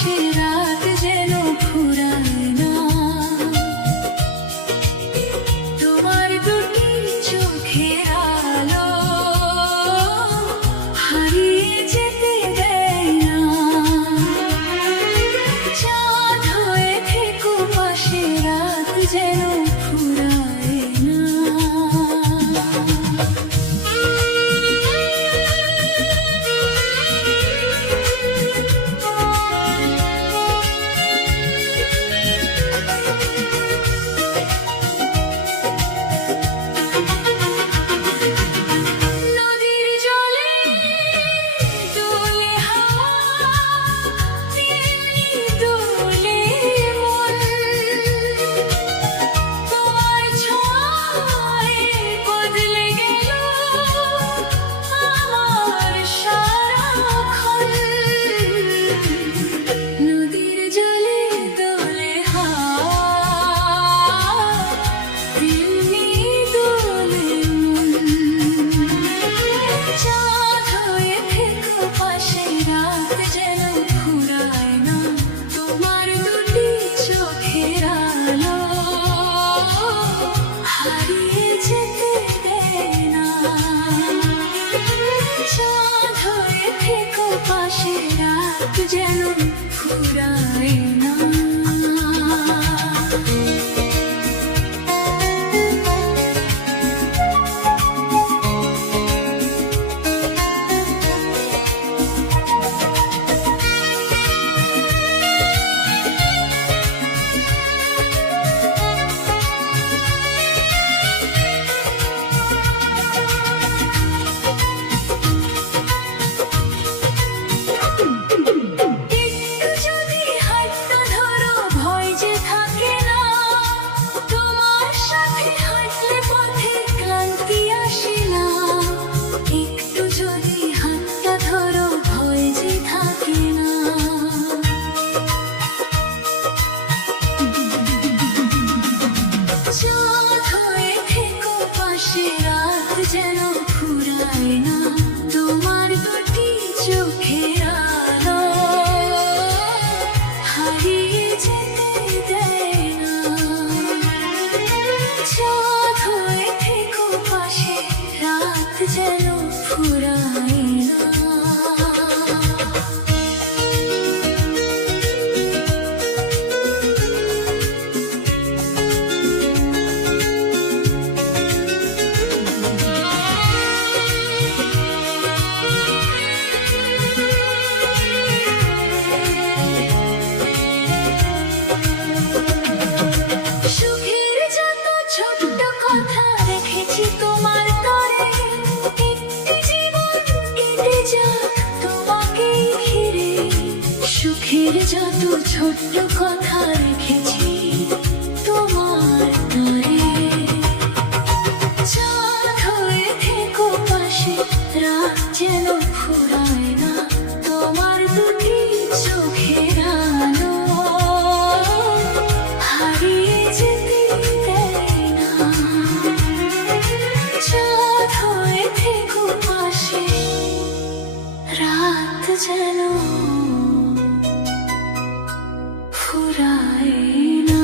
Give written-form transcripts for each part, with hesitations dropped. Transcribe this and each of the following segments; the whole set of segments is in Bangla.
পাশে রাত যেন ফুরায় না। তোমার দুটি চোখের আলো হারিয়ে যেতে দেয় না। চাঁদ হয়ে থেকো পাশে রাত যেন ফুরায় না। যেন ফুরায় না। যেন ফুরায় না তোমার দুটি চোখের আলো হারিয়ে যেতে দেয় না। চাঁদ হয়ে থেকো পাশে রাত যেন ফুরায় না। সুখের যত ছোট্ট কথা রেখেছি তোমার তরে। চাঁদ হয়ে থেকো পাশে রাত যেন ফুরায় না তোমার দুটি চোখের আলো হারিয়ে যেতে দেয় না। চাঁদ হয়ে থেকো পাশে রাত যেন ফুরায় না।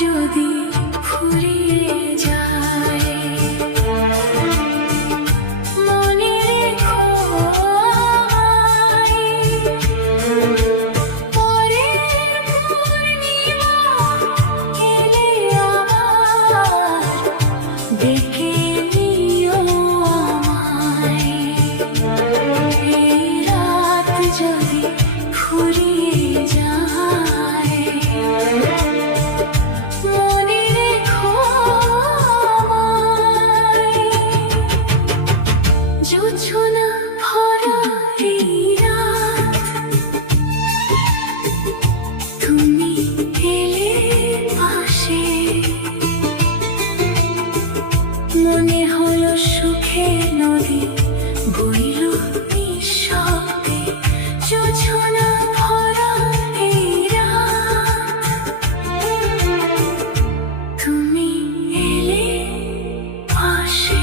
যদি ফুরিয়ে যায় মনে রেখো আমায় পরের পূর্ণিমা এলে আবার ডেকে নিও আমায় এই রাত যদি ফুরিয়ে যায় মনে রেখো আমায় জোছনা ভরা এই রাত তুমি এলে পাশে মনে হলো সুখের নদী বইল নিঃশব্দে জোছনা ভরা এই রাত তুমি এলে পাশে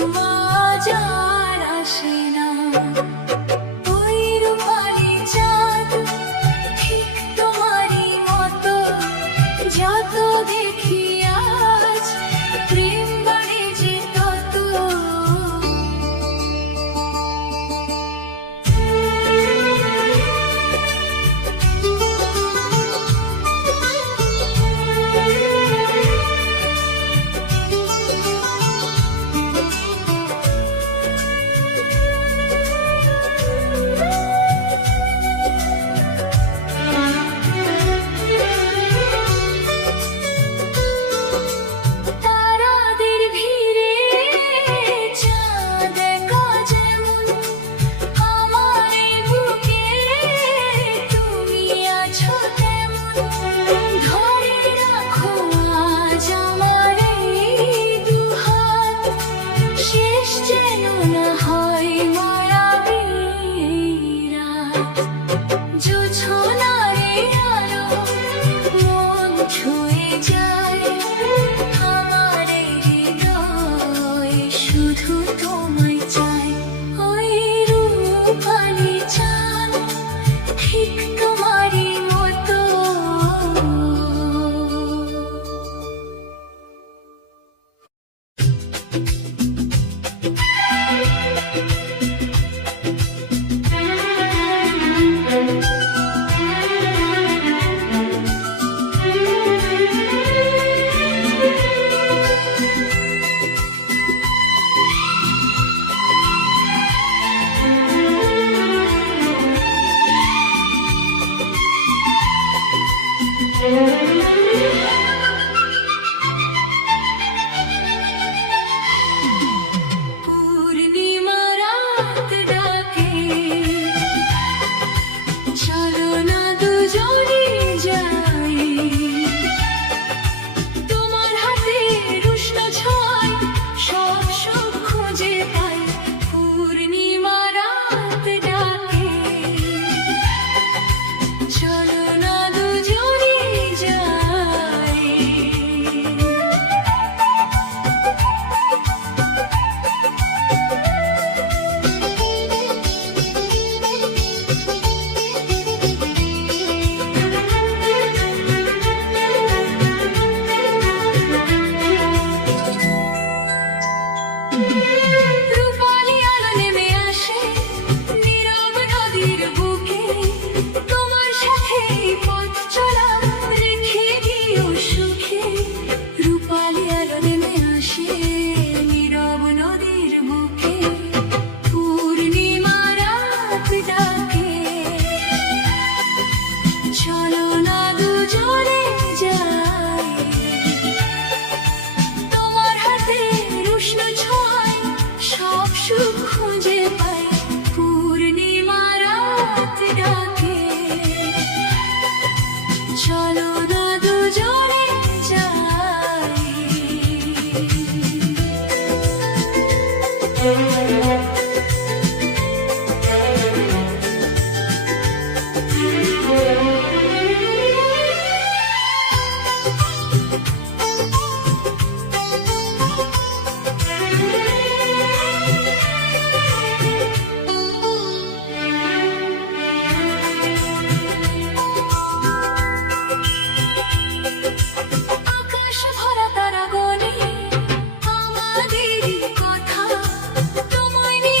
আজ আর আসে না। ওই রূপালি চাঁদ ঠিক তোমারই মতো, যত দেখি আজ প্রেম বাড়ে যে তত। তারাদের ভিড়ে চাঁদ একা যেমন, আমার এই বুকে তুমি আছো তেমন। ধরে রাখো আজ আমার এই দুহাত, শেষ যেন না হয় মায়াবী রাত। জোছনার এই আলো মন ছুঁয়ে যায়, আমার এই হৃদয় শুধু তোমায় চায়। ওই রূপালি চাঁদ ঠিক তোমারই মতো। পূর্ণিমা রাত ডাকে, চলো না দুজনে যাই। তোমার হাতের উষ্ণ ছোঁয়ায় সব সুখ খুঁজে পাই। পূর্ণিমা রাত ডাকে, চলো না দুজনে যাই। রূপালি আলো নেমে আসে নীরব নদীর বুকে, তোমার সাথে পথ চলা রেখে দিও সুখে। রূপালি আলো নেমে আসে নীরব নদীর বুকে, পূর্ণিমা রাত ডাকে, চলো না দুজনে যাই। তোমার হাতের উষ্ণ ছোঁয়ায় সব সুখ খুঁজে পাই। পূর্ণিমা রাত ডাকে, চলো না দুজনে যাই। আকাশ ভরা তারা গনে আমাদেরই কথা, তোমায় নিয়ে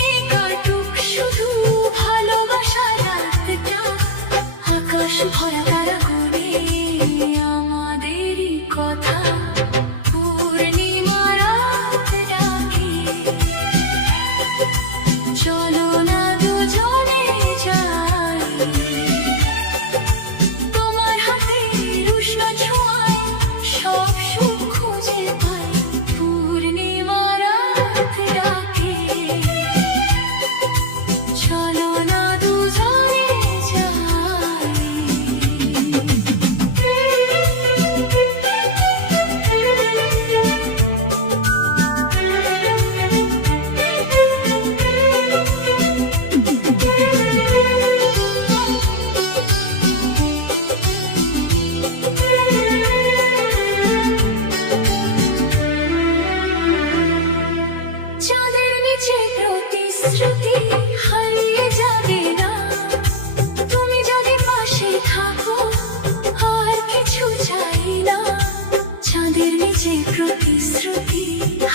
যে প্রতিশ্রুতি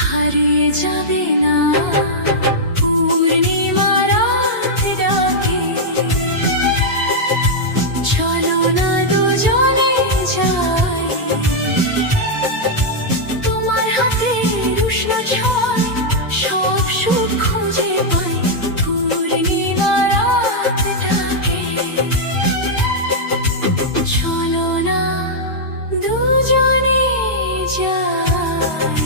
হারিয়ে যাবে না পূর্ণিমা রাত ডাকে চলো না দুজনে যাই তোমার হাতে উষ্ণ ছয় সব সুখ খুঁজে পাই পূর্ণিমা রাত ডাকে চলো না দুজনে যাই